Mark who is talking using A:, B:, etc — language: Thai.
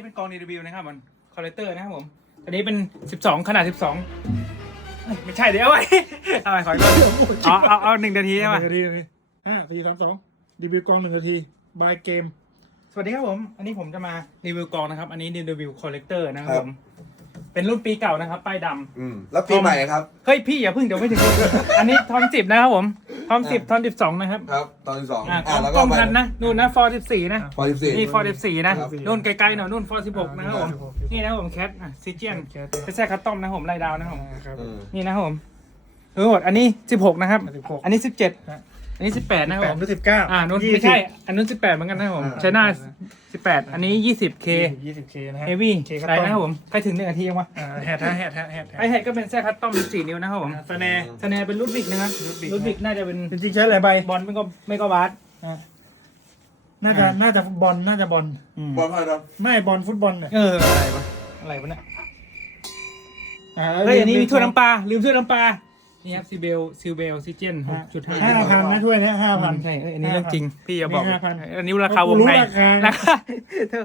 A: นี้เป็นกองรีวิวนะครับมันคอลเลกเตอร์นะครับผมอันนี้เป็น 12 ขนาด 12เอ้ยไม่ใช่เดี๋ยวเอาไว้เอาไว้ขออีกรอบเอาเอาเอาหนึ่งนาทีใช่ไหม
B: หนึ่งนาทีหนึ่งนาทีห้าสี่สามสองรีวิวกองหนึ่งนาทีบายเกม
A: สวัสดีครับผม อันนี้ผมจะมารีวิวกองนะครับ อันนี้รีวิวคอลเลกเตอร์นะครับ
C: ครั
A: ผ
C: บ
A: ม เป็นรุ่นปีเก่านะครับ ป้ายดำ
C: อืมแล้วปีใหม่ครับ
A: เฮ้ยพี่อย่าเพิ่งเดี๋ยวไม่ถึง อันนี้ทอนสิบนะครับผม ทอนสิบทอนสิบสองนะครับ
C: ครับ ตอนที่สอง
A: อ่า
C: อ่าแล้ว
A: ก
C: ก็
A: ล้อง
C: ไป
A: ทันนะ นู่นนะฟอร์สิบสี่นะ
C: พอสิบสี่
A: นี่ฟอร์สิบสี่นะ
C: ครับ
A: นู่นไกลๆหน่อยนู่นฟอร์สิบหกนะครับผม
B: 46
A: นี่นะครับผมแคทอะซิเจียน
B: แคท
A: เป็นแซ่คัสตอมนะครับผมไล่ดาวนะครับผม
B: อ่าครับ
C: เออ
A: นี่นะครับผมทั้งหมดอันนี้สิบหกนะครับ
B: 16
A: อันนี้สิบเจ็ด
B: ฮะ
A: อันนี้สิบแปดนะครับ
B: แป
A: ผ
B: ด
A: ม
B: หรือสิบเก้า
A: อ่านู้นไม่ใช่ อันนู้นสิบแปดเหมือนกันนะครับผม
C: อ่า
A: ใช้หน้าสิบแปดอันนี้ยี่สิบเค
B: ยี่สิบเคนะฮะ
A: เฮวี่
B: เคครับ
A: ใช่นะครับผมใกล้ถึงหนึ่งนาทียังวะ
B: อ่าแฮทฮะแฮทฮะแฮท
A: ไอแฮดก็เป็นแซ่คัสตอมสี่นิ้วนะครับผม
B: สแนร์
A: สแนร์เป็นรุ่นบิกนะครับ
B: รุ่นบิก
A: รุ่นบิกน่าจะเป็น
B: จริงๆใช้หลายใบบ
A: อลไม่ก็ไม่ก็บาส
B: อ่าน่าจะน่าจะบอลน่าจะบอล
A: อืม
C: บอลพายด
B: ไม่บอลฟุตบอลเนี่ย
A: เอออะไรวะอะไรวะเนี่ย
B: อ่า
A: เฮ้ยอันนี้มีถ้วยน้ำปลาลืมถ้วยน้ำปลา นี่ครับซีเบลซิลเบลซิเจนหกจุดห้า
B: ห้าพันนะถ้วยเนี้ยห้าพัน
A: ใช่เอ้ยอันนี้เรื่องจริง พี่อย่าบอก
B: นี่5,000
A: อันนี้ราคาวงใน
B: รู้ราคา
A: ราคาเธอ